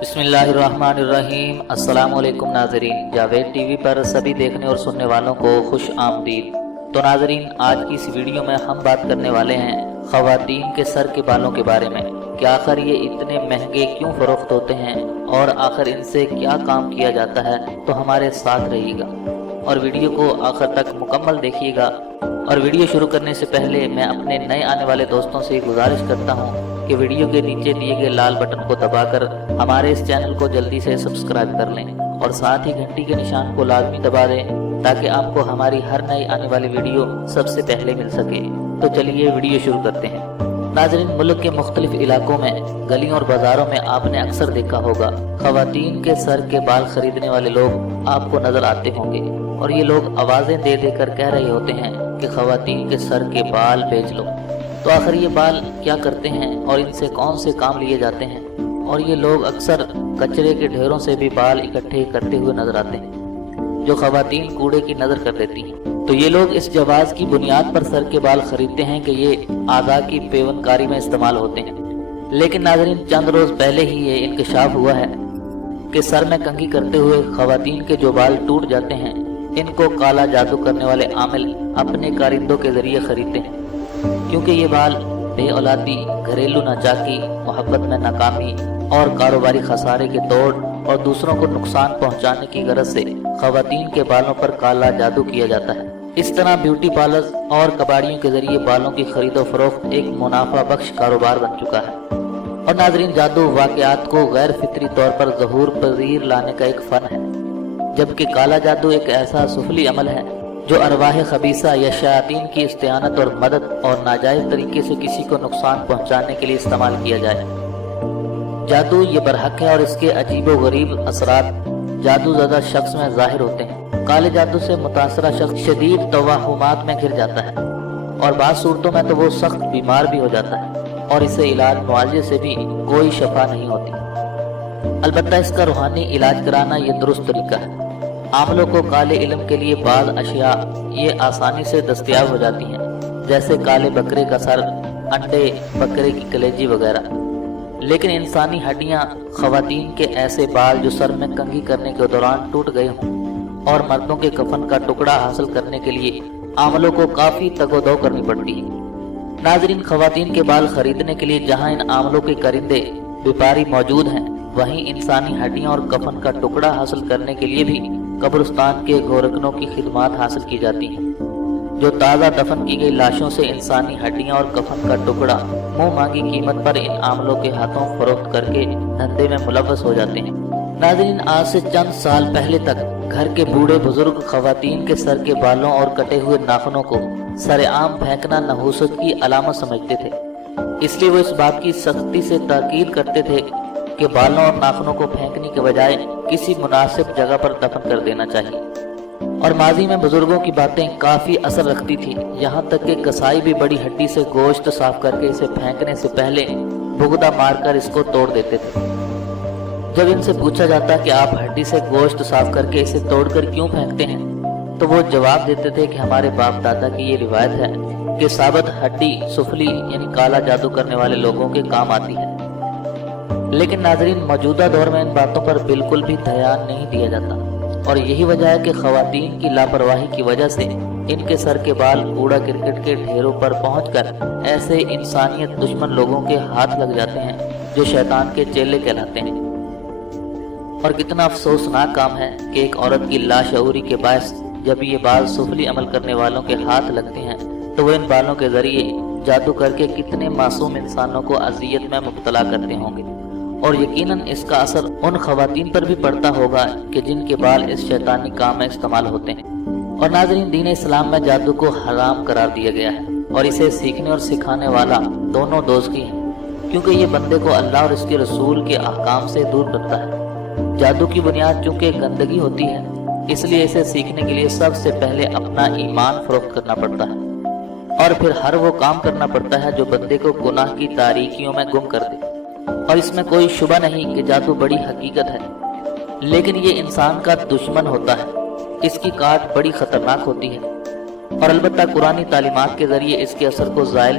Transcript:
بسم اللہ الرحمن الرحیم۔ السلام علیکم ناظرین، جاوید ٹی وی پر سبھی دیکھنے اور سننے والوں کو خوش آمدید۔ تو ناظرین، آج کی اس ویڈیو میں ہم بات کرنے والے ہیں خواتین کے سر کے بالوں کے بارے میں کہ آخر یہ اتنے مہنگے کیوں فروخت ہوتے ہیں اور آخر ان سے کیا کام کیا جاتا ہے۔ تو ہمارے ساتھ رہیے گا اور ویڈیو کو آخر تک مکمل دیکھیے گا۔ اور ویڈیو شروع کرنے سے پہلے میں اپنے نئے آنے والے دوستوں سے گزارش کرتا ہوں کہ ویڈیو کے نیچے دیے گئے لال بٹن کو دبا کر ہمارے اس چینل کو جلدی سے سبسکرائب کر لیں اور ساتھ ہی گھنٹی کے نشان کو لازمی دبا دیں تاکہ آپ کو ہماری ہر نئی آنے والی ویڈیو سب سے پہلے مل سکے۔ تو چلیے ویڈیو شروع کرتے ہیں۔ ناظرین، ملک کے مختلف علاقوں میں گلیوں اور بازاروں میں آپ نے اکثر دیکھا ہوگا خواتین کے سر کے بال خریدنے والے لوگ آپ کو نظر آتے ہوں گے، اور یہ لوگ آوازیں دے دے کر کہہ رہے ہوتے ہیں کہ خواتین کے سر کے بال بیچ لو۔ تو آخر یہ بال کیا کرتے ہیں اور ان سے کون سے کام لیے جاتے ہیں؟ اور یہ لوگ اکثر کچرے کے ڈھیروں سے بھی بال اکٹھے کرتے ہوئے نظر آتے ہیں جو خواتین کوڑے کی نظر کر دیتی ہیں۔ تو یہ لوگ اس جواز کی بنیاد پر سر کے بال خریدتے ہیں کہ یہ اعضاء کی پیوند کاری میں استعمال ہوتے ہیں۔ لیکن ناظرین، چند روز پہلے ہی یہ انکشاف ہوا ہے کہ سر میں کنگھی کرتے ہوئے خواتین کے جو بال ٹوٹ جاتے ہیں، ان کو کالا جادو کرنے والے عامل اپنے کارندوں کے ذریعے خریدتے ہیں، کیونکہ یہ بال بے اولادی، گھریلو ناچاکی، محبت میں ناکامی اور کاروباری خسارے کے توڑ اور دوسروں کو نقصان پہنچانے کی غرض سے خواتین کے بالوں پر کالا جادو کیا جاتا ہے۔ اس طرح بیوٹی پارلرز اور کباڑیوں کے ذریعے بالوں کی خرید و فروخت ایک منافع بخش کاروبار بن چکا ہے۔ اور ناظرین، جادو واقعات کو غیر فطری طور پر ظہور پذیر لانے کا ایک فن ہے، جبکہ کالا جادو ایک ایسا سفلی عمل ہے جو ارواح خبیثہ یا شیاطین کی استعانت اور مدد اور ناجائز طریقے سے کسی کو نقصان پہنچانے کے لیے استعمال کیا جائے۔ جادو یہ برحق ہے اور اس کے عجیب و غریب اثرات جادو زدہ شخص میں ظاہر ہوتے ہیں۔ کالے جادو سے متاثرہ شخص شدید توہمات میں گھر جاتا ہے اور بعض صورتوں میں تو وہ سخت بیمار بھی ہو جاتا ہے اور اسے علاج معالجے سے بھی کوئی شفا نہیں ہوتی۔ البتہ اس کا روحانی علاج کرانا یہ درست طریقہ ہے۔ عاملوں کو کالے علم کے لیے بعض اشیاء یہ آسانی سے دستیاب ہو جاتی ہیں، جیسے کالے بکرے کا سر، انڈے، بکرے کی کلیجی وغیرہ۔ لیکن انسانی ہڈیاں، خواتین کے ایسے بال جو سر میں کنگھی کرنے کے دوران ٹوٹ گئے ہوں، اور مردوں کے کفن کا ٹکڑا حاصل کرنے کے لیے عاملوں کو کافی تگ و دو کرنی پڑتی ہے۔ ناظرین، خواتین کے بال خریدنے کے لیے جہاں ان عاملوں کے کرندے بیپاری موجود ہیں، وہیں انسانی ہڈیاں اور کفن کا ٹکڑا حاصل کرنے کے لیے بھی قبرستان کے گورکنوں کی خدمات حاصل کی جاتی ہیں، جو تازہ دفن کی گئی لاشوں سے انسانی ہڈیاں اور کفن کا ٹکڑا منہ مانگی قیمت پر ان عاملوں کے ہاتھوں فروخت کر کے دھندے میں ملوث ہو جاتے ہیں۔ ناظرین، آج سے چند سال پہلے تک گھر کے بوڑھے بزرگ خواتین کے سر کے بالوں اور کٹے ہوئے ناخنوں کو سر عام پھینکنا نحوست کی علامت سمجھتے تھے، اس لیے وہ اس بات کی سختی سے تاکید کرتے تھے کہ بالوں اور ناخنوں کو پھینکنے کے بجائے کسی مناسب جگہ پر دفن کر دینا چاہیے۔ اور ماضی میں بزرگوں کی باتیں کافی اثر رکھتی تھی، یہاں تک کہ کسائی بھی بڑی ہڈی سے گوشت صاف کر کے اسے پھینکنے سے پہلے بھگدا مار کر اس کو توڑ دیتے تھے۔ جب ان سے پوچھا جاتا کہ آپ ہڈی سے گوشت صاف کر کے اسے توڑ کر کیوں پھینکتے ہیں، تو وہ جواب دیتے تھے کہ ہمارے باپ دادا کی یہ روایت ہے کہ ثابت ہڈی سفلی یعنی کالا جادو کرنے والے لوگوں کے کام آتی ہے۔ لیکن ناظرین، موجودہ دور میں ان باتوں پر بالکل بھی دھیان نہیں دیا جاتا، اور یہی وجہ ہے کہ خواتین کی لاپرواہی کی وجہ سے ان کے سر کے بال کوڑا کرکٹ کے ڈھیروں پر پہنچ کر ایسے انسانیت دشمن لوگوں کے ہاتھ لگ جاتے ہیں جو شیطان کے چیلے کہلاتے ہیں۔ اور کتنا افسوسناک کام ہے کہ ایک عورت کی لاشعوری کے باعث جب یہ بال سفلی عمل کرنے والوں کے ہاتھ لگتے ہیں تو وہ ان بالوں کے ذریعے جادو کر کے کتنے معصوم انسانوں کو اذیت میں مبتلا کرتے ہوں گے، اور یقیناً اس کا اثر ان خواتین پر بھی پڑتا ہوگا کہ جن کے بال اس شیطانی کام میں استعمال ہوتے ہیں۔ اور ناظرین، دین اسلام میں جادو کو حرام قرار دیا گیا ہے، اور اسے سیکھنے اور سکھانے والا دونوں دوزخی ہیں، کیونکہ یہ بندے کو اللہ اور اس کے رسول کے احکام سے دور کرتا ہے۔ جادو کی بنیاد چونکہ گندگی ہوتی ہے، اس لیے اسے سیکھنے کے لیے سب سے پہلے اپنا ایمان فروخت کرنا پڑتا ہے، اور پھر ہر وہ کام کرنا پڑتا ہے جو بندے کو گناہ کی تاریکیوں میں گم کر دے۔ اور اس میں کوئی شبہ نہیں کہ جادو بڑی حقیقت ہے، لیکن یہ انسان کا دشمن ہوتا ہے، اس کی کاٹ بڑی خطرناک ہوتی ہے، اور البتہ قرآنی تعلیمات کے ذریعے اس کے اثر کو زائل